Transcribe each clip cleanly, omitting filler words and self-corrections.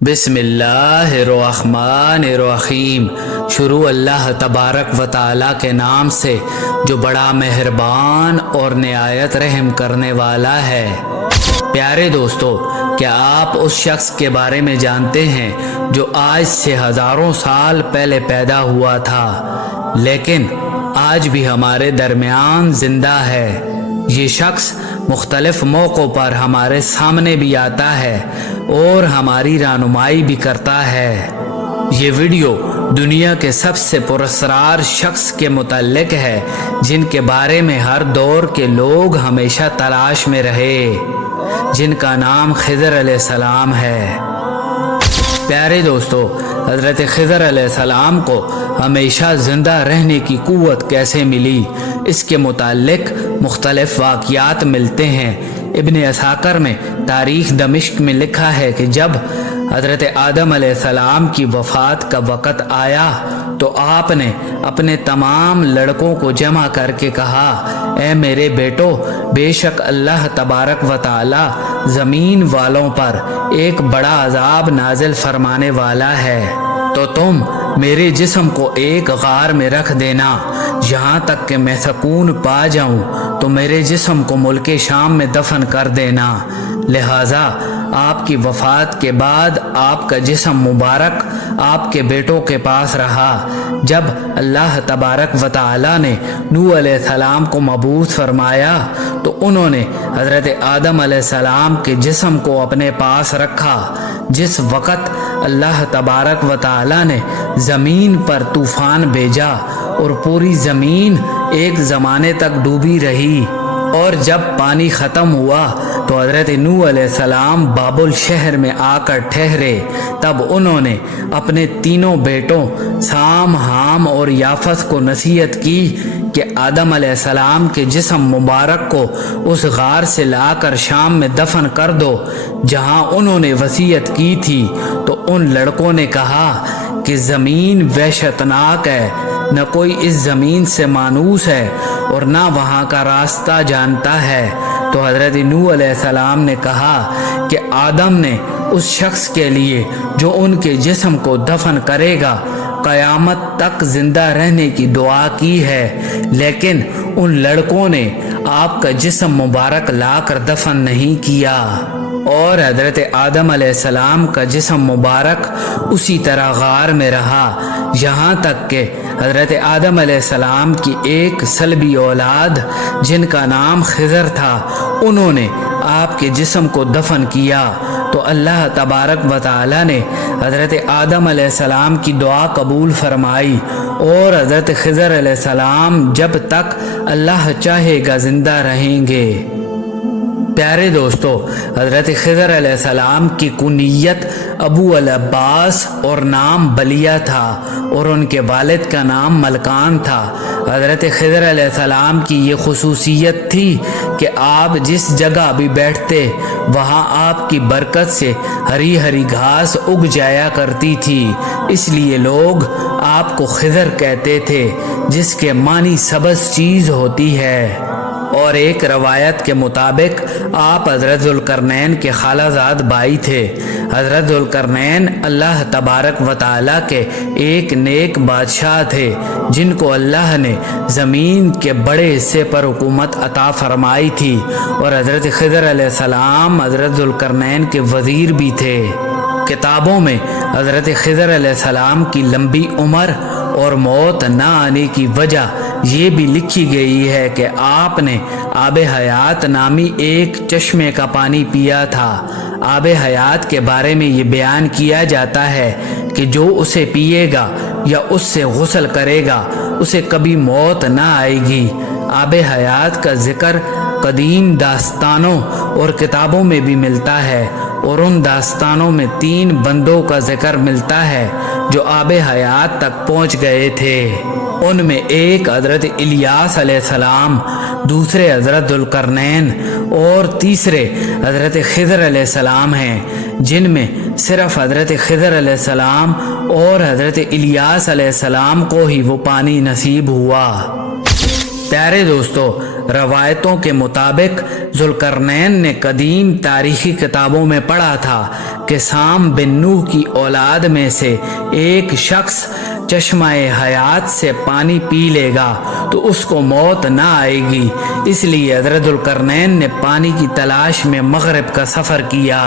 बिस्मिल्लाहिर्रहमानिर्रहीम। शुरू अल्लाह तबारक व ताला के नाम से जो बड़ा मेहरबान और निहायत रहम करने वाला है। प्यारे दोस्तों, क्या आप उस शख्स के बारे में जानते हैं जो आज से हज़ारों साल पहले पैदा हुआ था, लेकिन आज भी हमारे दरमियान ज़िंदा है। ये शख्स मुख्तलिफ मौक़ों पर हमारे सामने भी आता है और हमारी रहनुमाई भी करता है। ये वीडियो दुनिया के सबसे पुरस्कार शख्स के मुतल्लिक है, जिनके बारे में हर दौर के लोग हमेशा तलाश में रहे, जिनका नाम खिज़र अलैहिस्सलाम है। प्यारे दोस्तों, हज़रत खिज़र अलैहिस्सलाम को हमेशा ज़िंदा रहने की क़ुव्वत कैसे मिली, इसके मुताल्लिक मुख्तलिफ वाक़ियात मिलते हैं। इब्न असाकर में तारीख़ दमिश्क में लिखा है कि जब हज़रत आदम अलैहिस्सलाम की वफ़ात का वक़्त आया तो आपने अपने तमाम लड़कों को जमा करके कहा, ए मेरे बेटो, बेशक अल्लाह तबारक व ताला ज़मीन वालों पर एक बड़ा अज़ाब नाज़िल फरमाने वाला है, तो तुम मेरे जिस्म को एक गार में रख देना, यहाँ तक कि मैं सकून पा जाऊँ तो मेरे जिस्म को मुल्के शाम में दफन कर देना। लिहाजा आपकी वफ़ात के बाद आपका जिस्म मुबारक आपके बेटों के पास रहा। जब अल्लाह तबारक व ताला ने नूह अलैहिस्सलाम को मबूस फरमाया तो उन्होंने हज़रत आदम अलैहिस्सलाम के जिस्म को अपने पास रखा। जिस वक़्त अल्लाह तबारक व ताला ने ज़मीन पर तूफ़ान भेजा और पूरी ज़मीन एक ज़माने तक डूबी रही, और जब पानी ख़त्म हुआ तो हज़रत नूह अलैहिस्सलाम बाबुल शहर में आकर ठहरे। तब उन्होंने अपने तीनों बेटों साम, हाम और याफस को नसीहत की कि आदम अलैहिस्सलाम के जिस्म मुबारक को उस गार से लाकर शाम में दफन कर दो जहां उन्होंने वसीयत की थी। तो उन लड़कों ने कहा कि ज़मीन वहशतनाक है, न कोई इस ज़मीन से मानूस है और ना वहाँ का रास्ता जानता है। तो हज़रत नूह अलैहिस्सलाम ने कहा कि आदम ने उस शख्स के लिए जो उनके जिस्म को दफन करेगा क़यामत तक ज़िंदा रहने की दुआ की है, लेकिन उन लड़कों ने आपका जिस्म मुबारक लाकर दफन नहीं किया और हज़रत आदम अलैहिस्सलाम का जिस्म मुबारक उसी तरह गार में रहा, यहाँ तक कि हज़रत आदम अलैहिस्सलाम की एक सलबी औलाद जिनका नाम खिज़र था, उन्होंने आपके जिस्म को दफन किया। तो अल्लाह तबारक व ताला ने हज़रत आदम अलैहिस्सलाम की दुआ कबूल फरमाई और हज़रत खिज़र अलैहिस्सलाम जब तक अल्लाह चाहेगा ज़िंदा रहेंगे। प्यारे दोस्तों, हज़रत खिज़र अलैहिस्सलाम की कुनियत अबू अल अब्बास और नाम बलिया था और उनके वालिद का नाम मलकान था। हज़रत खिज़र अलैहिस्सलाम की ये खुसूसियत थी कि आप जिस जगह भी बैठते वहाँ आपकी बरकत से हरी हरी घास उग जाया करती थी, इसलिए लोग आपको खिज़र कहते थे, जिसके मानी सबज़ चीज़ होती है। और एक रवायत के मुताबिक आप हज़रत ज़ुल्करनैन के खालाजाद भाई थे। हज़रत ज़ुल्करनैन अल्लाह तबारक व ताला के एक नेक बादशाह थे, जिनको अल्लाह ने ज़मीन के बड़े हिस्से पर हुकूमत अता फरमाई थी, और हज़रत खिज़र अलैहिस्सलाम हज़रत ज़ुल्करनैन के वज़ीर भी थे। किताबों में हज़रत खिज़र अलैहिस्सलाम की लंबी उम्र और मौत न आने की वजह ये भी लिखी गई है कि आपने आब हयात नामी एक चश्मे का पानी पिया था। आब हयात के बारे में ये बयान किया जाता है कि जो उसे पिएगा या उससे गुस्ल करेगा उसे कभी मौत न आएगी। आब हयात का जिक्र कदीम दास्तानों और किताबों में भी मिलता है, और उन दास्तानों में 3 बंदों का जिक्र मिलता है जो आब हयात तक पहुँच गए थे। उनमें एक हज़रत इलियास अलैहिस्सलाम, दूसरे हज़रत ज़ुल्करनैन और तीसरे हज़रत खिज़र अलैहिस्सलाम हैं, जिनमें सिर्फ़ हज़रत खिज़र अलैहिस्सलाम और हज़रत इलियास अलैहिस्सलाम को ही वो पानी नसीब हुआ। प्यारे दोस्तों, रवायतों के मुताबिक ज़ुल्करनैन ने कदीम तारीख़ी किताबों में पढ़ा था कि साम बिन नूह की औलाद में से एक शख्स चश्माए हयात से पानी पी लेगा तो उसको मौत ना आएगी। इसलिए हज़रत ज़ुल्करनैन ने पानी की तलाश में मगरिब का सफ़र किया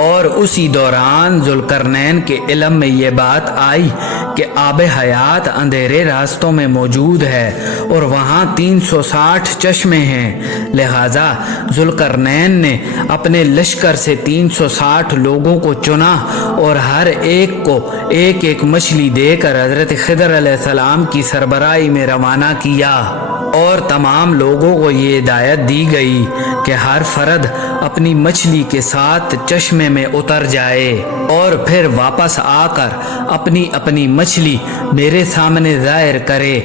और उसी दौरान ज़ुल्करनैन के इल्म में ये बात आई कि आब हयात अंधेरे रास्तों में मौजूद है और वहाँ 360 चश्मे हैं। लिहाजा ज़ुल्करनैन ने अपने लश्कर से 360 लोगों को चुना और हर एक को एक एक मछली देकर हज़रत खिदर अलैहिस्सलाम की सरबराही में रवाना किया और तमाम लोगों को ये हिदायत दी गई कि हर फर्द अपनी मछली के साथ चश्मे में उतर जाए और फिर वापस आकर अपनी अपनी मछली मेरे सामने ज़ाहिर करे।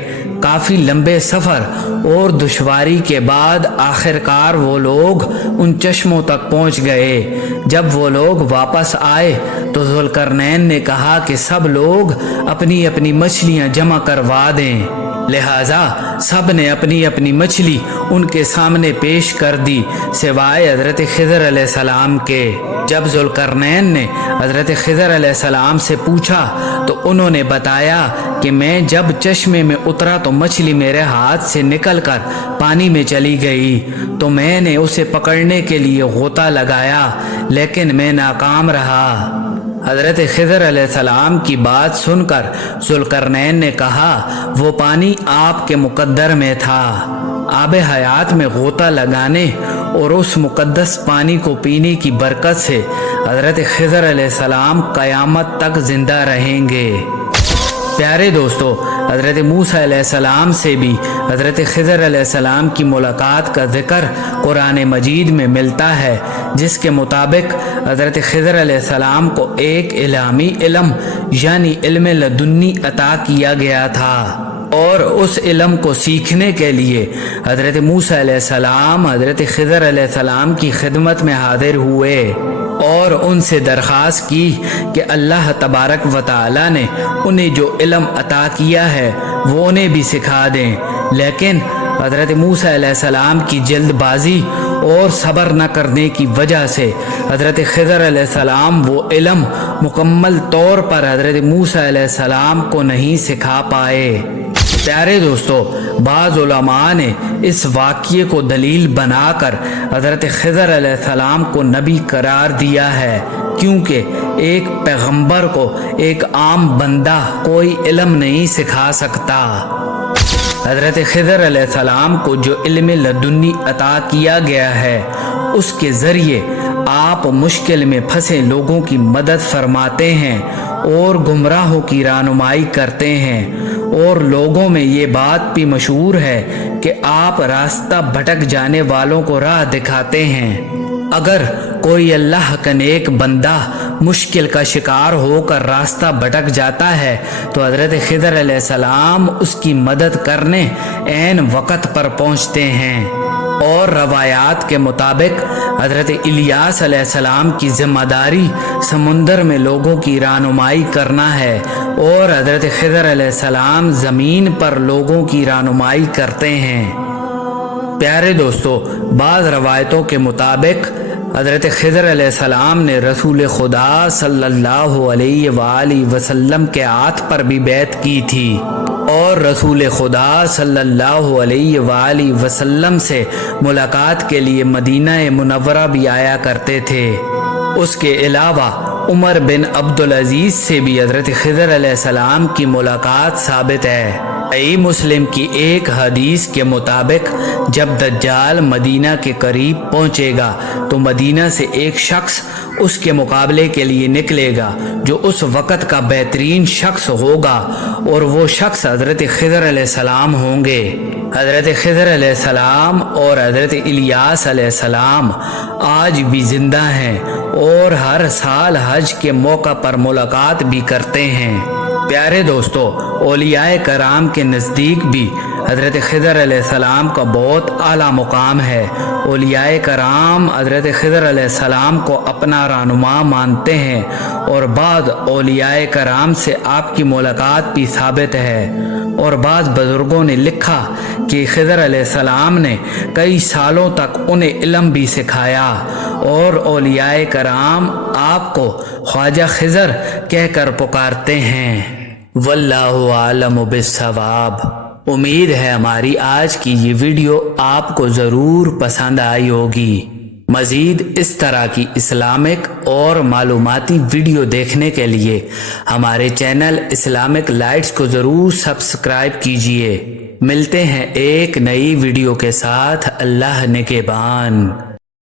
काफ़ी लंबे सफ़र और दुश्वारी के बाद आखिरकार वो लोग उन चश्मों तक पहुंच गए। जब वो लोग वापस आए तो ज़ुल्करनैन ने कहा कि सब लोग अपनी अपनी मछलियां जमा करवा दें। लिहाजा सब ने अपनी अपनी मछली उनके सामने पेश कर दी सिवाय हज़रत खिदर अलैहिस्सलाम के। जब ज़ुल्करनैन ने हज़रत खिदर अलैहिस्सलाम से पूछा तो उन्होंने बताया कि मैं जब चश्मे में उतरा तो मछली मेरे हाथ से निकलकर पानी में चली गई, तो मैंने उसे पकड़ने के लिए गोता लगाया लेकिन मैं नाकाम रहा। हज़रत खिदर अलैहिस्सलाम की बात सुनकर ज़ुल्करनैन ने कहा, वो पानी आपके मुकद्दर में था। आब हयात में गोता लगाने और उस मुकद्दस पानी को पीने की बरकत से हज़रत खिदर अलैहिस्सलाम क़यामत तक ज़िंदा रहेंगे। प्यारे दोस्तों, हज़रत मूसा अलैहिस्सलाम से भी हज़रत खिदर अलैहिस्सलाम की मुलाकात का ज़िक्र कुरान मजीद में मिलता है, जिसके मुताबिक हज़रत खिदर अलैहिस्सलाम को एक इल्हामी इल्म यानी इल्म लदुन्नी अता किया गया था और उस इल्म को सीखने के लिए हज़रत मूसा अलैहिस्सलाम हज़रत खिदर अलैहिस्सलाम की खिदमत में हाजिर हुए और उनसे दरख्वास्त की कि अल्लाह तबारक व तआला ने उन्हें जो इल्म अता किया है वो उन्हें भी सिखा दें। लेकिन हज़रत मूसा अलैहिस्सलाम की जल्दबाजी और सब्र न करने की वजह से हज़रत खिदर अलैहिस्सलाम वो इल्म मुकम्मल तौर पर हज़रत मूसा अलैहिस्सलाम को नहीं सिखा पाए। प्यारे दोस्तों, बाज़ उलमा ने इस वाक़ये को दलील बनाकर हज़रत खिदर अलैहिस्सलाम को नबी करार दिया है, क्योंकि एक पैगंबर को एक आम बंदा कोई इल्म नहीं सिखा सकता। हज़रत खिदर अलैहिस्सलाम को जो इल्म लदुन्नी अता किया गया है उसके ज़रिए आप मुश्किल में फंसे लोगों की मदद फरमाते हैं और गुमराहों की रहनुमाई करते हैं और लोगों में ये बात भी मशहूर है कि आप रास्ता भटक जाने वालों को राह दिखाते हैं। अगर कोई अल्लाह का नेक बंदा मुश्किल का शिकार होकर रास्ता भटक जाता है तो हज़रत खिदर अलैहिस्सलाम उसकी मदद करने ऐन वक़्त पर पहुँचते हैं। और रवायात के मुताबिक हज़रत इलियास अलैहिस्सलाम की ज़िम्मेदारी समुंदर में लोगों की रहनुमाई करना है और हज़रत खिदर अलैहिस्सलाम ज़मीन पर लोगों की रहनुमाई करते हैं। प्यारे दोस्तों, बाज़ रवायतों के मुताबिक हज़रत खिदर अलैहिस्सलाम ने रसूल खुदा सल्लल्लाहु अलैहि वसल्लम के हाथ पर भी बैत की थी और रसूल खुदा सल्लल्लाहु अलैहि वसल्लम से मुलाकात के लिए मदीना मुनव्वरा भी आया करते थे। उसके अलावा उमर बिन अब्दुल अजीज़ से भी हज़रत खिदर अलैहिस्सलाम की मुलाकात साबित है। सही मुस्लिम की एक हदीस के मुताबिक जब दज्जाल मदीना के करीब पहुंचेगा तो मदीना से एक शख्स उसके मुकाबले के लिए निकलेगा जो उस वक़्त का बेहतरीन शख्स होगा और वो शख्स हज़रत खिदर अलैहिस्सलाम होंगे। हज़रत खिदर अलैहिस्सलाम और हज़रत इलियास अलैहिस्सलाम आज भी ज़िंदा हैं और हर साल हज के मौका पर मुलाकात भी करते हैं। प्यारे दोस्तों, औलियाए कराम के नज़दीक भी हज़रत खिदर अलैहिस्सलाम का बहुत आला मुकाम है। औलियाए कराम हज़रत खिदर अलैहिस्सलाम को अपना रहनुमा मानते हैं और बाद औलियाए कराम से आपकी मुलाकात भी साबित है اور بعض بزرگوں نے لکھا کہ خضر علیہ السلام نے کئی سالوں تک انہیں علم بھی سکھایا اور اولیاء کرام آپ کو خواجہ خضر کہہ کر پکارتے ہیں۔ واللہ عالم بالصواب۔ امید ہے ہماری آج کی یہ ویڈیو آپ کو ضرور پسند آئی ہوگی۔ مزید اس طرح کی اسلامک اور معلوماتی ویڈیو دیکھنے کے لیے ہمارے چینل اسلامک لائٹس کو ضرور سبسکرائب کیجیے۔ ملتے ہیں ایک نئی ویڈیو کے ساتھ۔ اللہ نگہبان۔